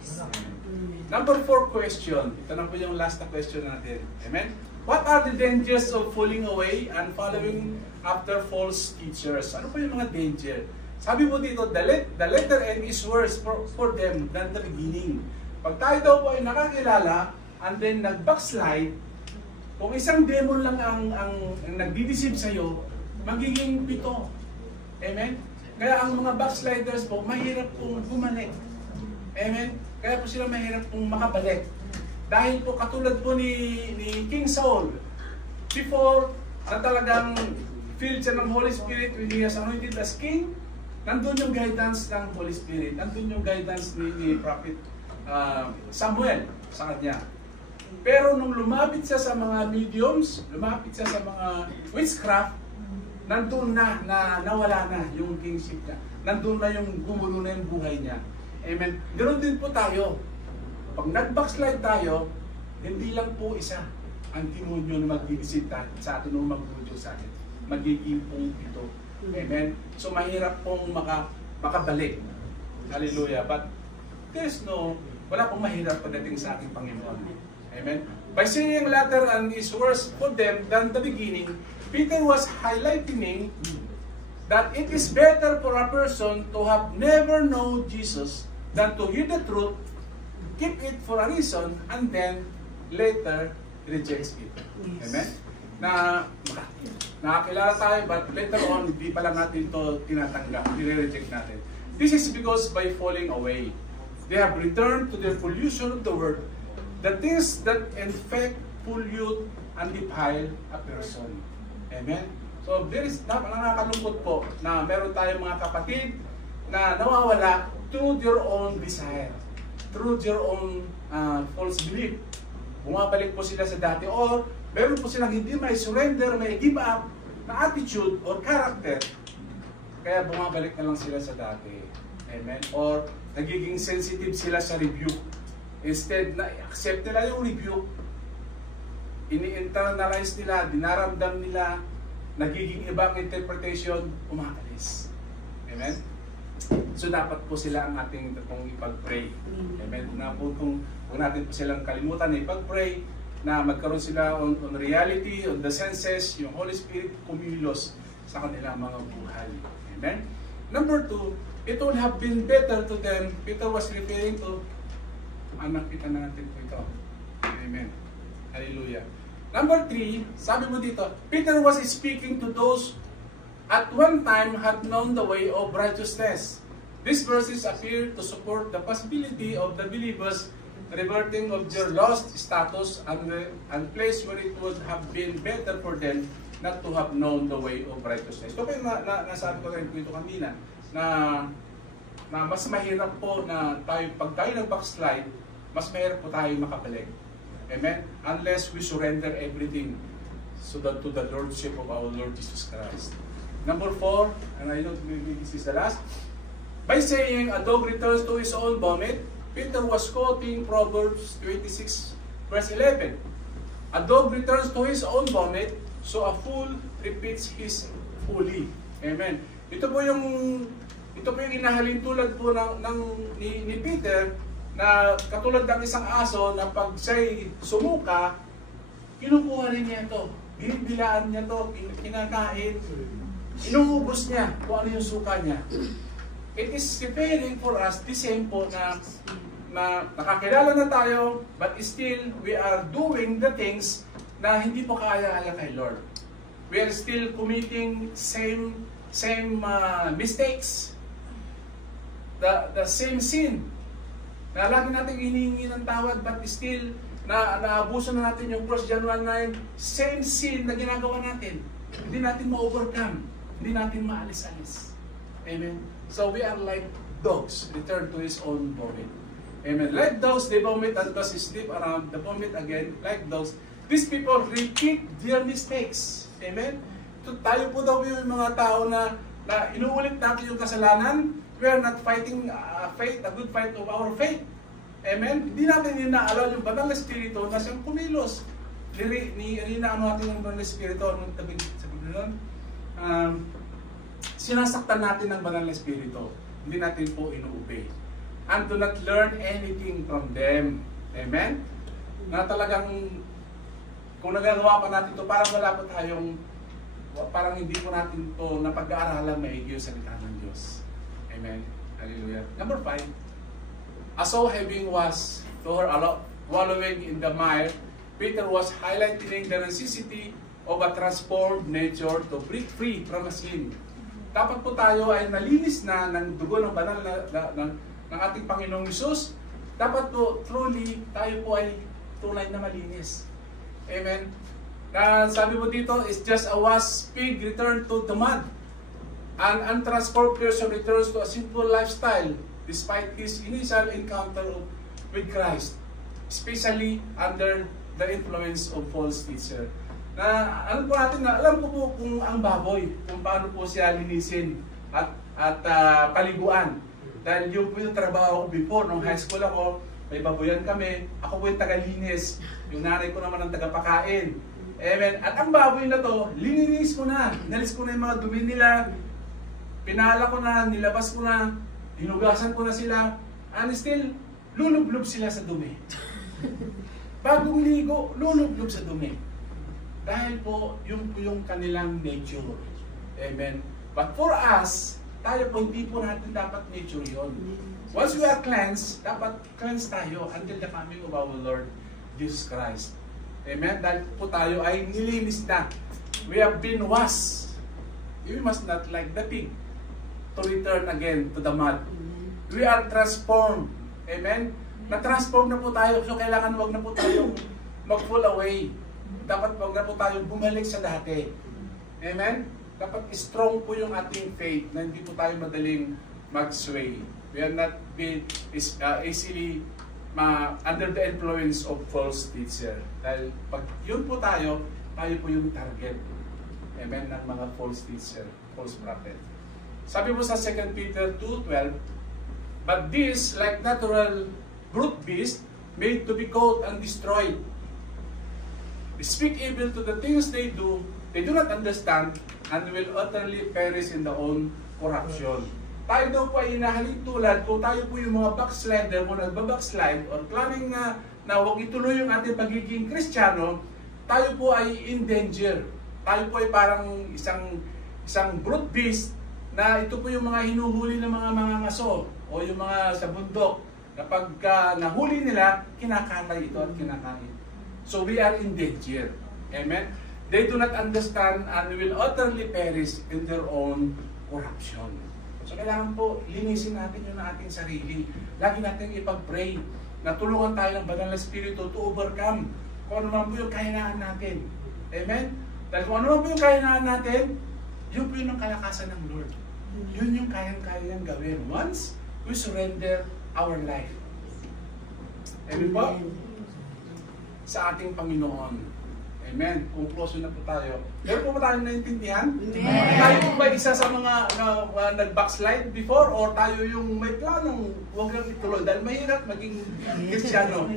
Number 4 question. Ito na po yung last na question natin. Amen? What are the dangers of falling away and following after false teachers? Ano po yung mga danger? Sabi mo dito, the letter N is worse for them than the beginning. Pag tayo daw po ay nakakilala and then nag-backslide, kung isang demon lang ang nagdi-deceive sa'yo, magiging 7. Amen? Kaya ang mga backsliders po, mahirap pong bumalik. Amen? Kaya po sila mahirap pong makabalik. Dahil po katulad po ni King Saul, before na talagang filled siya ng Holy Spirit when he was anointed as king, nandun yung guidance ng Holy Spirit, nandun yung guidance ni Prophet Samuel sa kanya. Pero nung lumapit siya sa mga mediums, lumapit siya sa mga witchcraft, nandun na nawala na yung kingship niya. Nandun na yung gumulo na yung buhay niya. Amen. Ganoon din po tayo. Pag nag-backslide tayo, hindi lang po isa ang demonyo na mag-visit sa atin o mag-budyo sa atin. Magiging pong 7. Amen. So mahirap pong makabalik. Hallelujah. But wala pong mahirap pagdating sa ating Panginoon. Amen. By saying latter and is worse for them than the beginning, Peter was highlighting that it is better for a person to have never known Jesus than to hear the truth, keep it for a reason, and then later rejects it. Amen? Nakakilala tayo, but later on, hindi pa lang natin ito tinatanggap, nire-reject natin. This is because by falling away, they have returned to the pollution of the world, the things that infect, pollute, and defile a person. Amen? So, nakakalungkot po na meron tayong mga kapatid na nawawala through their own desire, through their own false belief. Bumabalik po sila sa dati, or meron po silang hindi may surrender, may give up na attitude or character, kaya bumabalik na lang sila sa dati. Amen? Or nagiging sensitive sila sa rebuke. Instead na accept nila yung rebuke, ini-internalize nila, dinaramdam nila, nagiging ibang interpretation, umakalis. Amen? So dapat po sila ang ating pong ipag-pray. Amen? Na po kung natin po silang kalimutan na ipag-pray, na magkaroon sila on reality, on the senses, yung Holy Spirit kumilos sa kanilang mga buhay. Amen? Number 2, it would have been better to them. Peter was referring to, nakita na natin po ito. Amen. Hallelujah. Number 3, sabi mo dito, Peter was speaking to those at one time had known the way of righteousness. These verses appear to support the possibility of the believers reverting of their lost status and place where it would have been better for them not to have known the way of righteousness. So kaya nasabi ko rin po ito kanina, na mas mahirap po na pag tayo nag-backslide, mas mahirap po tayo makabalik. Amen? Unless we surrender everything to the Lordship of our Lord Jesus Christ. Number 4, and I know this is the last. By saying, a dog returns to his own vomit, Peter was quoting Proverbs 26, verse 11. A dog returns to his own vomit, so a fool repeats his folly. Amen. Ito po yung inahalin tulad po ni Peter, na katulad ng isang aso na pag siya'y sumuka, kinukuha rin niya ito. Binibilaan niya ito, kinakain, inuubos niya kung ano yung suka niya. It is preparing for us the same po na nakakilala na tayo, but still we are doing the things na hindi po kaya-kaya kay Lord. We are still committing same mistakes, the same sin. Na lagi natin hinihingi ng tawad, but still naabuso na natin yung 1 John 1:9, same sin na ginagawa natin. Hindi natin ma-overcome, hindi natin maalis-alis. Amen. So we are like dogs, return to his own vomit. Amen. Like dogs, they vomit and thus sleep around the vomit again. Like dogs, these people repeat their mistakes. Amen. Tayo po daw yung mga tao na inuulit natin yung kasalanan. We are not fighting a good fight of our faith. Amen. Hindi natin inaalala yung banal na espiritu na siyang kumilos. Inaano natin yung banal na espiritu, anong sabi nun? Sinasaktan natin ng banal na espiritu. Hindi natin po inuubay. And do not learn anything from them. Amen. Na talagang kung nagagawa pa natin ito, parang wala pa tayong, parang hindi po natin ito napag-aaralan maigi yung salita ng Diyos. Amen. Hallelujah. Number 5. As so having was to her wallowing in the mire, Peter was highlighting the necessity of a transformed nature to break free from a sin. Dapat po tayo ay nalinis na ng dugo ng banal ng ating Panginoong Hesus. Dapat po truly tayo po ay tunay na malinis. Amen. Sabi mo dito, it's just a washed pig returned to the mud. An untransformed person returns to a sinful lifestyle despite his initial encounter with Christ, especially under the influence of false teacher. Alam po natin na, alam po kung ang baboy, kung paano po siya linisin at paliguan. Dahil yun po yung trabaho ko before, nung high school ako, may baboyan kami, ako po yung tagalinis, yung nanay ko naman ang tagapakain. Amen. At ang baboy na to, lininis ko na, inalis ko na yung mga dumi nila, pinala ko na, nilabas ko na, hinugasan ko na sila, and still, lulublob sila sa dumi. Bagong ligo, lulublob sa dumi. Dahil po, yun po yung kanilang nature. Amen. But for us, tayo po, hindi po natin dapat nature yun. Once we are cleansed, dapat cleansed tayo until the coming of our Lord Jesus Christ. Amen. Dahil po tayo ay nilinis na. We have been washed. We must not like the pig to return again to the mud. We are transformed. Amen? Na-transform na po tayo. So kailangan wag na po tayong mag-fall away. Dapat wag na po tayong bumalik sa dati. Amen? Dapat strong po yung ating faith na hindi po tayo madaling mag-sway. We are not be easily under the influence of false teacher. Dahil pag yun po tayo po yung target. Amen? Ng mga false teacher, false prophet. Sabi mo sa 2 Peter 2:12, but this, like natural brute beast, made to be caught and destroyed. They speak evil to the things they do not understand, and will utterly perish in their own corruption. Tayo daw po ay inahalin tulad, kung tayo po yung mga backslider, kung nagbabackslide, or planning na huwag ituloy yung ating pagiging Kristiyano, tayo po ay in danger. Tayo po ay parang isang brute beast, na ito po yung mga hinuhuli ng mga ngaso o yung mga sa bundok. Kapag nahuli nila, kinakatay ito at kinakain. So we are in danger. Amen? They do not understand and will utterly perish in their own corruption. So kailangan po, linisin natin yung ating sarili. Lagi natin ipag-pray na tulungan tayo ng banal na espiritu to overcome kung ano man po yung kahinaan natin. Amen? Dahil kung ano man po yung kahinaan natin, yun po yung kalakasan ng Lord. Yun yung kayang-kayang gawin once we surrender our life. Amen po? Sa ating Panginoon. Amen. Conclusion na po tayo. Meron po ba tayong naintindihan? Amen. Tayo po ba isa sa mga nag-backslide before or tayo yung may planong huwag lang ituloy dahil mahirap maging Kristiyano?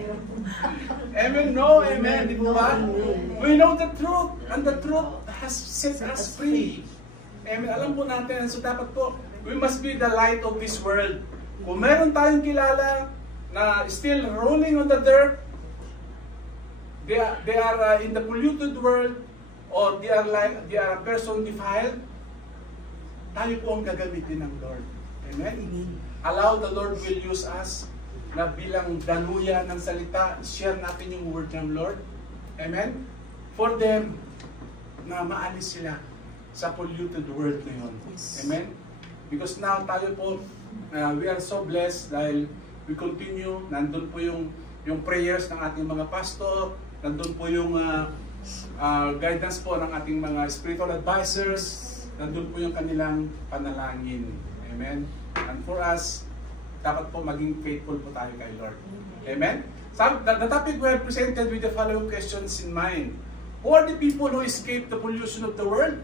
Amen? No? Amen? Di po ba? We know the truth and the truth has set us free. Amen? Alam po natin. So dapat po, we must be the light of this world. Kung meron tayong kilala na still rolling on the dirt, they are in the polluted world, or they are a person defiled, tayo po ang gagamitin ng Lord. Amen? Allow the Lord will use us na bilang daluya ng salita, share natin yung word ng Lord. Amen? For them, na maalis sila sa polluted world na yun. Amen? Because now tayo po, we are so blessed dahil we continue, nandun po yung prayers ng ating mga pastor, nandun po yung guidance po ng ating mga spiritual advisors, nandun po yung kanilang panalangin. Amen? And for us, dapat po maging faithful po tayo kay Lord. Amen? So, the topic we have presented with the following questions in mind. Who are the people who escaped the pollution of the world?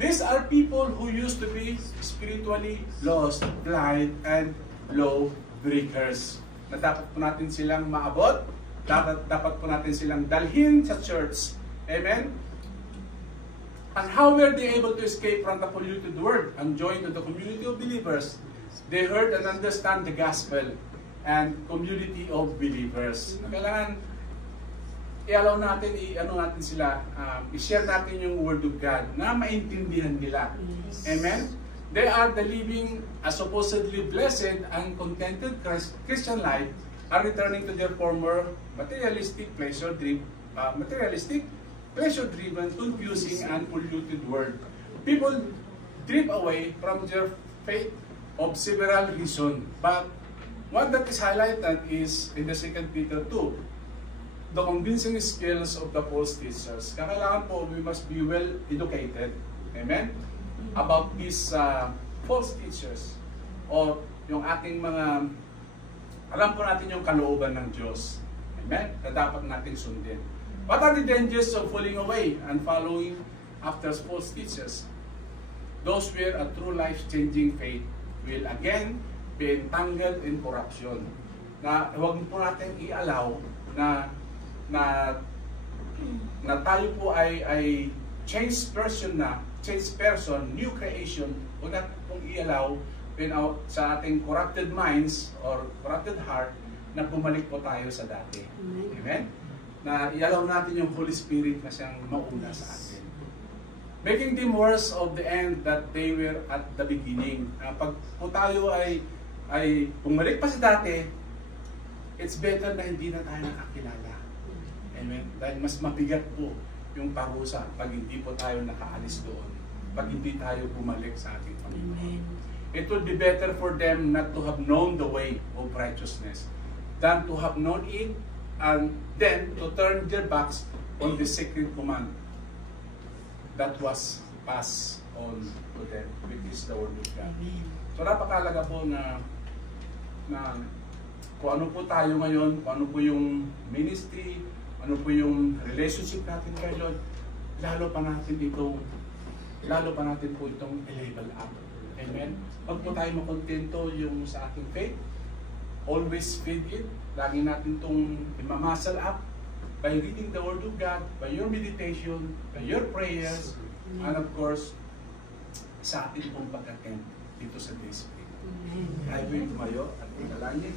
These are people who used to be spiritually lost, blind, and law-breakers. Na dapat po natin silang maabot, dapat po natin silang dalhin sa church. Amen? And how were they able to escape from the polluted world and join to the community of believers? They heard and understand the gospel and community of believers. Kailangan i-allow natin, natin sila, i-share natin yung word of God na maintindihan nila. Amen? They are the living, supposedly blessed and contented Christian life, are returning to their former materialistic, pleasure-driven, confusing, and polluted world. People drift away from their faith of several reasons, but one that is highlighted is in the 2 Peter 2, the convincing skills of the false teachers. Kailangan po, we must be well educated, amen, about these false teachers, o yung ating mga, alam po natin yung kalooban ng Diyos, amen, na dapat natin sundin. What are the dangers of falling away and following after false teachers? Those where a true life-changing faith will again be entangled in corruption. Na huwag po natin i-allow na tayo po ay changed person, new creation, huwag natin pong i-allow sa ating corrupted minds or corrupted heart na bumalik po tayo sa dati. Amen? Na i-allow natin yung Holy Spirit na siyang mauna sa atin. Making them worse of the end that they were at the beginning. Pag po tayo ay bumalik pa sa dati, it's better na hindi na tayo nakakilala. Amen? Dahil mas mabigat po yung parusa pag hindi po tayo nakaalis doon. Pag hindi tayo bumalik sa ating Panginoon. It would be better for them not to have known the way of righteousness than to have known it and then to turn their backs on the sacred command that was passed on to them, which is the word of God. So napakalaga po na kung ano po tayo ngayon, kung ano po yung ministry, ano po yung relationship natin kay Lord, lalo pa natin po itong i-level up. Amen? Huwag po tayo makontento yung sa ating faith. Always feed it. Lagi natin itong imamuscle up by reading the Word of God, by your meditation, by your prayers, and of course, sa ating pong pag-attend dito sa Days Faith. Tayo po yung tumayo at pinalangin.